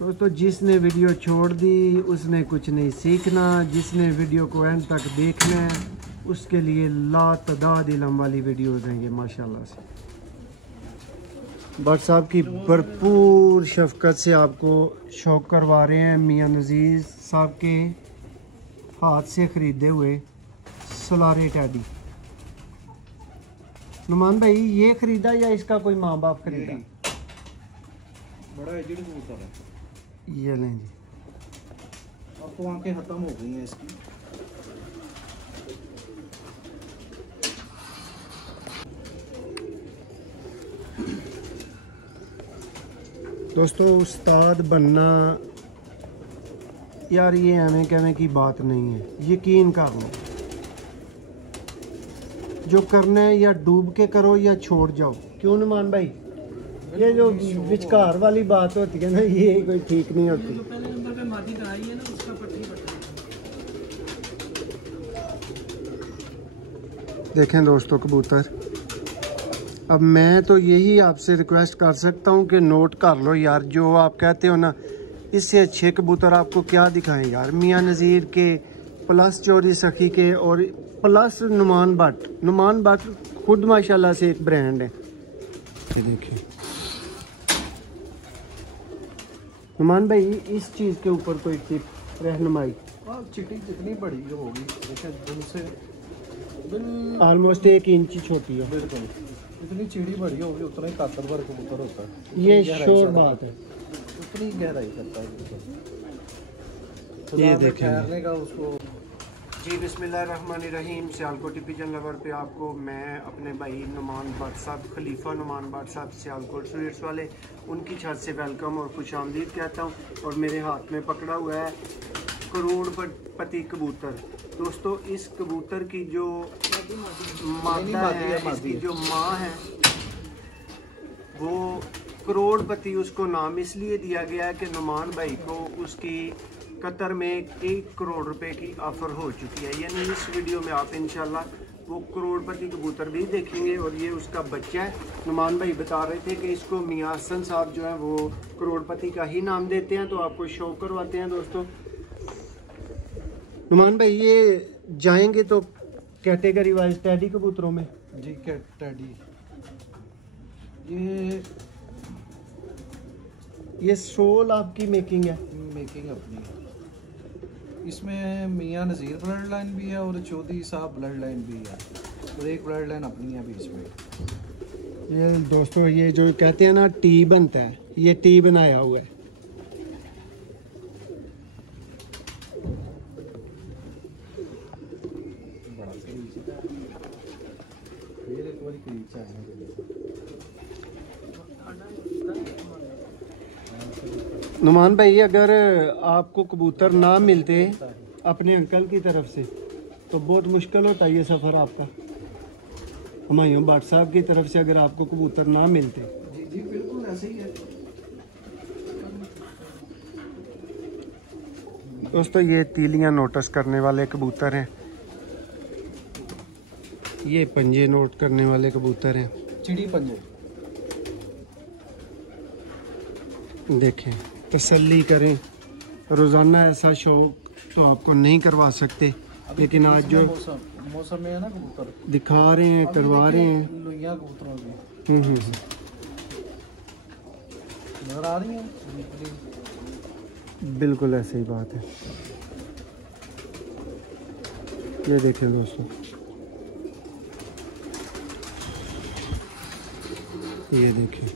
दोस्तों जिसने वीडियो छोड़ दी उसने कुछ नहीं सीखना, जिसने वीडियो को एंड तक देखना है उसके लिए लातादाद इल्म वाली वीडियोज़ हैं ये माशाल्लाह से। भट्ट साहब की भरपूर शफकत से आपको शौक करवा रहे हैं मियां नज़ीर साहब के हाथ से ख़रीदे हुए सलारे टैडी। नुमान भाई ये ख़रीदा या इसका कोई माँ बाप ख़रीदा? बड़ा एजेड कबूतर है ये लें जी। अब तो आंखें ख़त्म हो गई हैं इसकी। दोस्तों उस्ताद बनना यार ये हमें कहने की बात नहीं है, यकीन कर लो जो करना है या डूब के करो या छोड़ जाओ। क्यों नुमान भाई? ये जो विचकार वाली बात होती है ना ये कोई ठीक नहीं होती। जो पहले नंबर पे मादी कराई है ना उसका पट्टी बटा। देखें दोस्तों कबूतर, अब मैं तो यही आपसे रिक्वेस्ट कर सकता हूँ कि नोट कर लो यार, जो आप कहते हो ना इससे अच्छे कबूतर आपको क्या दिखाएं यार। मियां नज़ीर के प्लस चोरी सखी के और प्लस नुमान भट्ट खुद माशाल्लाह से एक ब्रांड है। ये देखिए नुमान भाई इस चीज़ के ऊपर कोई टिप रहनुमाई? चिट्टी जितनी बड़ी होगी देखिए उनसे ऑलमोस्ट 1 इंच छोटी है। बिल्कुल जितनी चिड़ी बड़ी होगी उतना ही ताकतवर कबूतर होता है। ये श्योर बात है, उतनी गहराई करता है ये देखें ठहरने का उसको। जी बिस्मिल्लाहिर्रहमानिर्रहीम। सियालकोट पिजन लवर पे आपको मैं अपने भाई नुमान भट्ट साहब, खलीफा नुमान भट्ट साहब सियालकोट स्वीट्स वाले, उनकी छत से वेलकम और खुश आमदीद कहता हूँ। और मेरे हाथ में पकड़ा हुआ है करोड़पति कबूतर। दोस्तों इस कबूतर की जो मादा है, इसकी जो माँ है वो करोड़पति, उसको नाम इसलिए दिया गया है कि नुमान भाई को उसकी कतर में 1 करोड़ रुपए की ऑफ़र हो चुकी है। यानी इस वीडियो में आप इंशाल्लाह वो करोड़पति कबूतर भी देखेंगे और ये उसका बच्चा है। नुमान भाई बता रहे थे कि इसको मियां हसन साहब जो है वो करोड़पति का ही नाम देते हैं, तो आपको शो करवाते हैं दोस्तों। नुमान भाई ये जाएंगे तो कैटेगरी वाइज टैडी कबूतरों में? जी टैडी ये सोल आपकी मेकिंग है? मेकिंग अपनी है। इसमें मियां नज़ीर ब्लड लाइन भी है और चौधरी साहब ब्लड लाइन भी है और एक ब्लड लाइन अपनी है बीच में। ये दोस्तों ये जो कहते हैं ना टी बनता है, ये टी बनाया हुआ है। नुमान भाई अगर आपको कबूतर ना मिलते अपने अंकल की तरफ से तो बहुत मुश्किल होता है ये सफ़र आपका। हुमायूं भट्ट साहब की तरफ से अगर आपको कबूतर ना मिलते। जी जी बिल्कुल ऐसे ही है दोस्तों। ये तीलियां नोटिस करने वाले कबूतर हैं, ये पंजे नोट करने वाले कबूतर हैं, चिड़ी पंजे। देखें तसल्ली करें, रोज़ाना ऐसा शौक तो आपको नहीं करवा सकते, लेकिन आज जो मौसम में है ना कबूतर दिखा रहे हैं करवा रहे हैं। लोइयां कबूतरों की नजर आ रही हैं, बिल्कुल ऐसे ही बात है। ये देखें दोस्तों, ये देखें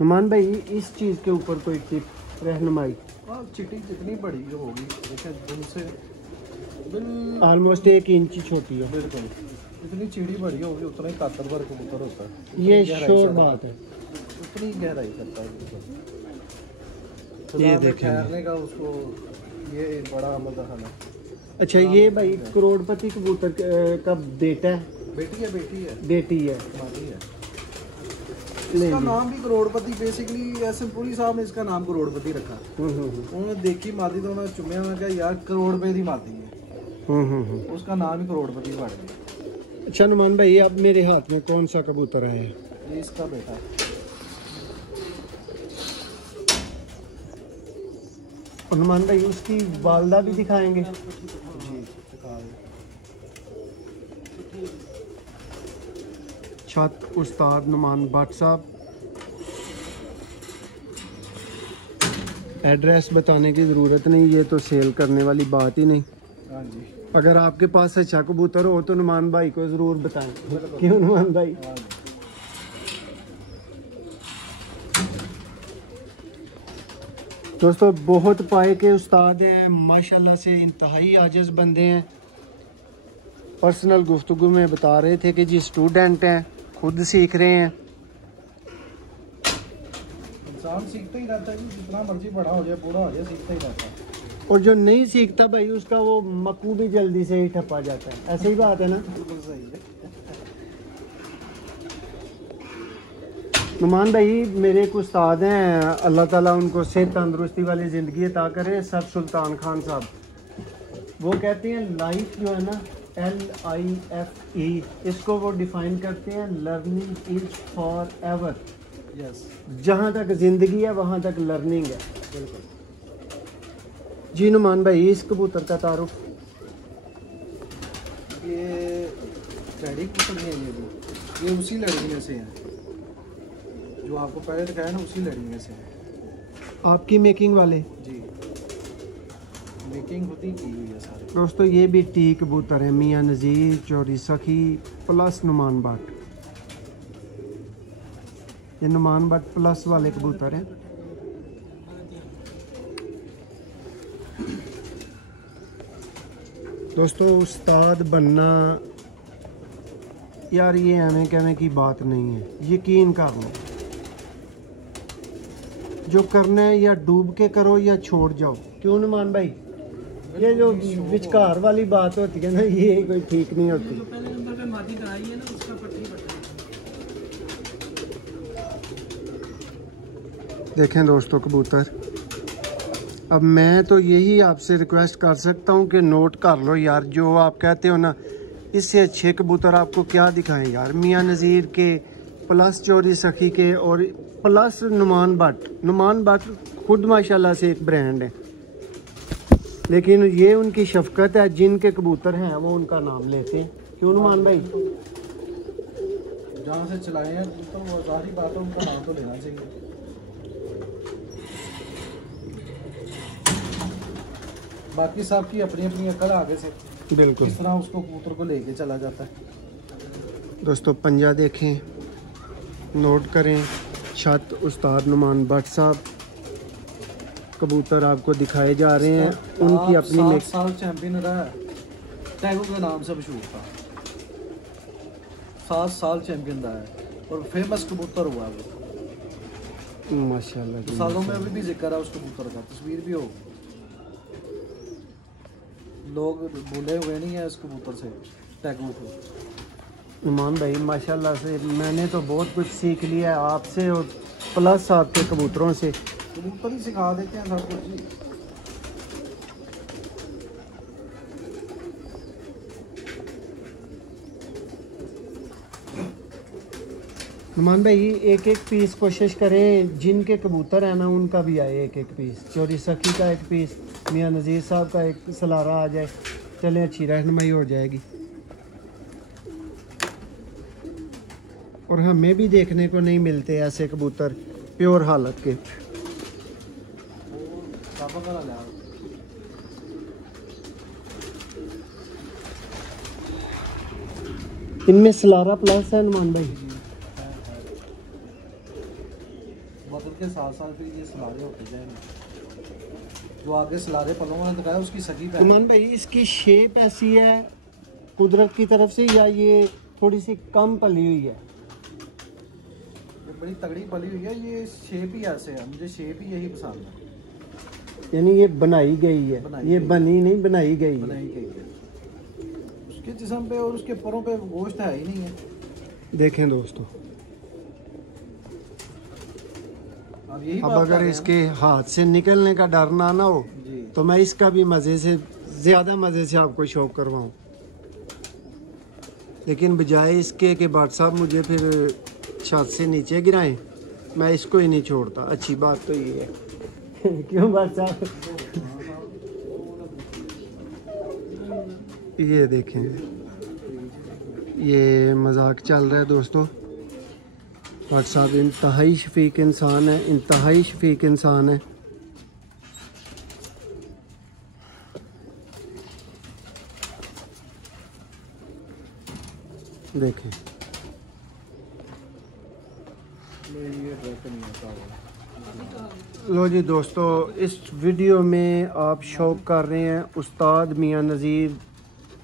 नुमान भाई इस चीज़ के ऊपर कोई टिप रहनुमाई? चिट्टी जितनी बड़ी होगी देखिए उनसे ऑलमोस्ट 1 इंच छोटी है। बिल्कुल जितनी चिड़ी बड़ी होगी उतना ही ताकतवर कबूतर होता है। ये श्योर बात है, उतनी गहराई करता है कबूतर। ये देखें ठहरने का उसको ये एक बड़ा मदद है। अच्छा ये भाई करोड़पति कबूतर का बेटा है? बेटी है बेटी है। मादी है। इसका नाम भी करोड़पति, बेसिकली ऐसे पूरी साहब ने इसका नाम करोड़पति रखा। उन्होंने देखी मादी तो उन्होंने चुम्या, में कहा यार करोड़ रुपए की मादी है, उसका नाम ही करोड़पति पड़ गया। अच्छा नुमान भाई अब मेरे हाथ में कौन सा कबूतर आया है? ये इसका बेटा है। नुमान भाई उसकी वालदा भी दिखाएंगे। जी दिखा दें। छत उस्ताद नुमान भट्ट साहब। एड्रेस बताने की ज़रूरत नहीं, ये तो सेल करने वाली बात ही नहीं। हाँ जी अगर आपके पास अच्छा कबूतर हो तो नुमान भाई को ज़रूर बताएं। क्यों नुमान भाई? हाँ जी। दोस्तों बहुत पाए के उस्ताद हैं माशाल्लाह से, इंतहाई आजिज़ बंदे हैं। पर्सनल गुफ्तगू में बता रहे थे कि जी स्टूडेंट हैं, खुद सीख रहे हैं। इंसान सीखता ही रहता है जी, जितना मर्जी बड़ा हो जाए बूढ़ा हो जाए सीखता ही रहता है। और जो नहीं सीखता भाई उसका वो मक्कू भी जल्दी से ही ठप्पा जाता है। ऐसे ही बात है ना? बिल्कुल सही है। नुमान भाई मेरे एक उस्ताद हैं, अल्लाह ताला उनको सेहत तंदुरुस्ती वाली ज़िंदगी अता करे, सर सुल्तान खान साहब। वो कहते हैं लाइफ जो है ना LIFE, इसको वो डिफाइन करते हैं learning is for ever. Yes जहाँ तक ज़िंदगी है वहाँ तक लर्निंग है। बिल्कुल। जी नुमान भाई इस कबूतर का तारुफ। ये पैडी कबूतर नहीं है, ये उसी लड़की में से है जो आपको पहले दिखाया ना, उसी लड़की में से है। आपकी मेकिंग वाले? जी मेकिंग होती की हुई है सारी। दोस्तों ये भी टी कबूतर है, मियाँ नज़ीर, चौरी सखी प्लस नुमान भट्ट। ये नुमान भट्ट प्लस वाले कबूतर हैं। दोस्तों उस्ताद बनना यार ये हमें कहने की बात नहीं है, यकीन कर लो। जो करना है या डूब के करो या छोड़ जाओ। क्यों नुमान भाई? ये जो विचकार वाली बात होती है ना, ये कोई ठीक नहीं होती। जो पहले नंबर पे मादी कराई है ना, उसका पट्टी बटा। देखें दोस्तों कबूतर, अब मैं तो यही आपसे रिक्वेस्ट कर सकता हूँ कि नोट कर लो यार, जो आप कहते हो ना इससे अच्छे कबूतर आपको क्या दिखाएं यार। मियाँ नज़ीर के प्लस चौरी सखी के और प्लस नुमान भट्ट। नुमान भट्ट खुद माशाल्लाह से एक ब्रांड है, लेकिन ये उनकी शफकत है, जिनके कबूतर हैं वो उनका नाम लेते हैं। क्यों नुमान भाई? जहाँ से चलाए हैं तो वो सारी बात है, उनका नाम तो लेना चाहिए। बाकी सब की अपनी अपनी अकल आगे से बिल्कुल। किस तरह उसको कबूतर को लेके चला जाता है। दोस्तों पंजा देखें, नोट करें। छत उस्ताद नुमान भट्ट साहब, कबूतर आपको दिखाए जा रहे हैं। उनकी अपनी 7 साल चैंपियन रहा है, टैगो के नाम से मशहूर था। 7 साल चैंपियन रहा है और फेमस कबूतर हुआ है वो। माशाल्लाह जी, सालों में अभी भी जिक्र है उस कबूतर का, तस्वीर भी हो। लोग भूले हुए नहीं है इस कबूतर से, टैगो को। नुमान भाई माशाल्लाह से मैंने तो बहुत कुछ सीख लिया है आपसे और प्लस आपके कबूतरों से। कबूतर ही सिखा देते हैं सब कुछ जी। नुमान भाई एक एक पीस कोशिश करें, जिनके कबूतर हैं ना उनका भी आए एक एक पीस। चौरी सखी का एक पीस, मियाँ नज़ीर साहब का एक सलारा आ जाए, चलें अच्छी रहनुमाई हो जाएगी। और हमें भी देखने को नहीं मिलते ऐसे कबूतर प्योर हालत के। इनमें सलारा प्लस है नुमान भाई। वक्त के साथ साथ फिर ये सलारे होते जाएंगे। जो आगे सलारे पलों में दिखाया उसकी सगी पे। नुमान भाई इसकी शेप ऐसी है कुदरत की तरफ से या ये थोड़ी सी कम पली हुई है? ये बड़ी तगड़ी पली हुई है, ये शेप ही ऐसे है, मुझे शेप ही यही पसंद है। यानी ये बनाई गई है, ये बनी नहीं बनाई गई है। बनाई गई है। उसके जिस्म पे और उसके परों पे गोश्त है ही नहीं है। देखें दोस्तों, अब अगर इसके हाथ से निकलने का डर ना हो तो मैं इसका भी ज़्यादा मज़े से आपको शौक करवाऊँ, लेकिन बजाय इसके कि भट्ट साहब मुझे फिर छत से नीचे गिराएं, मैं इसको ही नहीं छोड़ता। अच्छी बात तो ये है। क्यों भाई साहब? ये देखें, ये मजाक चल रहा है दोस्तों। भाई साहब इंतहाई शफीक इंसान है, इंतहाई शफीक इंसान है। देखें, लो जी दोस्तों, इस वीडियो में आप शौक कर रहे हैं उस्ताद मियां नज़ीर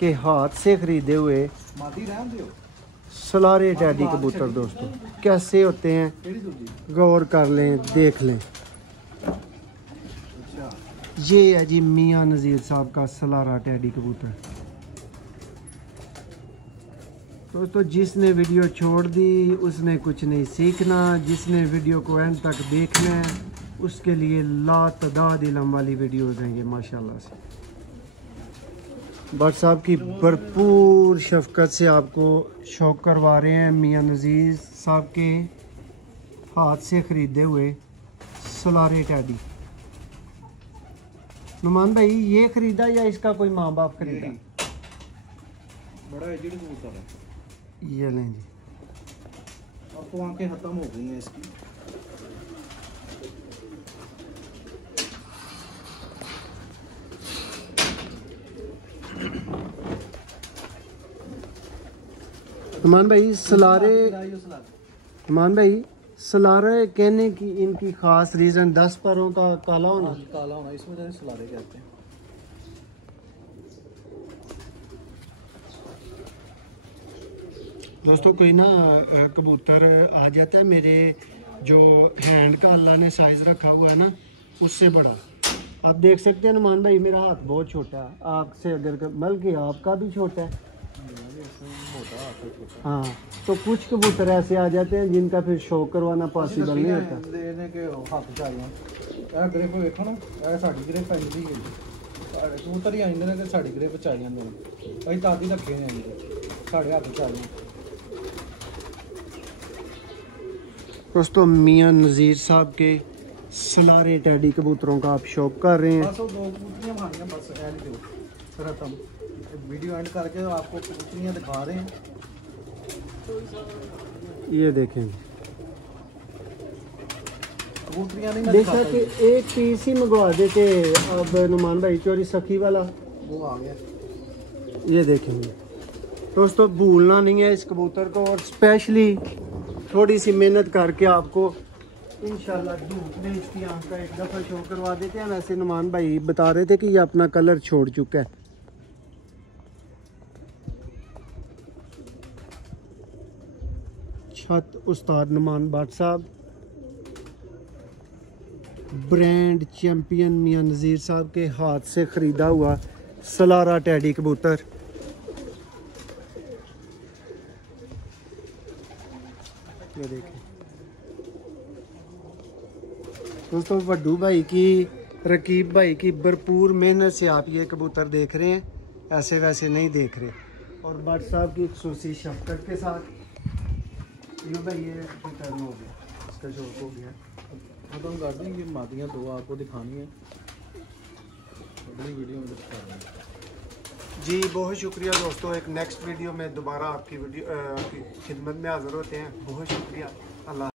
के हाथ से ख़रीदे हुए सलारे टैडी कबूतर। दोस्तों कैसे होते हैं, गौर कर लें, देख लें। ये है जी मियां नज़ीर साहब का सलारा टैडी कबूतर। दोस्तों जिसने वीडियो छोड़ दी उसने कुछ नहीं सीखना, जिसने वीडियो को एंड तक देखना है उसके लिए लातादाद इल्म वाली वीडियोज़ हैं ये माशाल्लाह से। भट्ट साहब की भरपूर शफकत से आपको शौक करवा रहे हैं मियां नज़ीर साहब के हाथ से ख़रीदे हुए सलारे टैडी। नुमान भाई ये ख़रीदा या इसका कोई माँ बाप ख़रीदा? बड़ा एजेड कबूतर है ये लें जी। अब तो आंखें खत्म हो गई हैं इसकी। नुमान भाई सलारे कहने की इनकी खास रीज़न 10 परों का काला होना। काला होना, इसमें तो सलारे कहते हैं। दोस्तों कोई ना कबूतर आ जाता है मेरे जो हैंड का अल्लाह ने साइज़ रखा हुआ है ना उससे बड़ा। आप देख सकते हैं नुमान भाई मेरा हाथ बहुत छोटा है आपसे, अगर बल्कि आपका भी छोटा है। हाँ, तो कुछ कबूतर ऐसे आ जाते हैं जिनका फिर शौक करवाना पॉसिबल नहीं होता। लेने के हाथ चाहिए ग्रिप वेखो ना, साड़ी ग्रिप पैंदी है कबूतर ही आते हैं कि साड़ी ग्रिप च आ जाते हैं। भाई तादी रखे ने साढ़े हाथ चाहिए। दोस्तों मियां नज़ीर साहब के सलारे टैडी कबूतरों का आप शौक कर रहे हैं। बस वो 2 कबूतरियां खानियां, बस एंड दो खत्म। वीडियो एंड करके आपको कबूतरियां दिखा रहे हैं। ये देखें, कबूतरियां नहीं मैं देखा कि एक पीस ही मंगवा देते। अब नुमान भाई चोरी सखी वाला वो आ गया। ये देखेंगे दोस्तों, भूलना नहीं है इस कबूतर को, और स्पेशली थोड़ी सी मेहनत करके आपको इंशाल्लाह धूप में इसकी आँख का एक दफ़ा शो करवा देते हैं। वैसे नुमान भाई बता रहे थे कि ये अपना कलर छोड़ चुका है। छत उस्ताद नुमान भट्ट साहब, ब्रांड चैंपियन मियां नज़ीर साहब के हाथ से ख़रीदा हुआ सलारा टैडी कबूतर। ये देखें दोस्तों, वड्डू भाई की, रकीब भाई की भरपूर मेहनत से आप ये कबूतर देख रहे हैं, ऐसे वैसे नहीं देख रहे। और भट्ट साहब की खुसूसी शफकत के साथ यूँ भाई ये टर्न हो गया, इसका शौक हो गया। खत्म कर देंगे, मादियाँ 2 आपको दिखानी है अगली वीडियो में दिखा देंगे। जी बहुत शुक्रिया दोस्तों, एक नेक्स्ट वीडियो में दोबारा आपकी खिदमत में हाज़िर होते हैं। बहुत शुक्रिया, अल्लाह।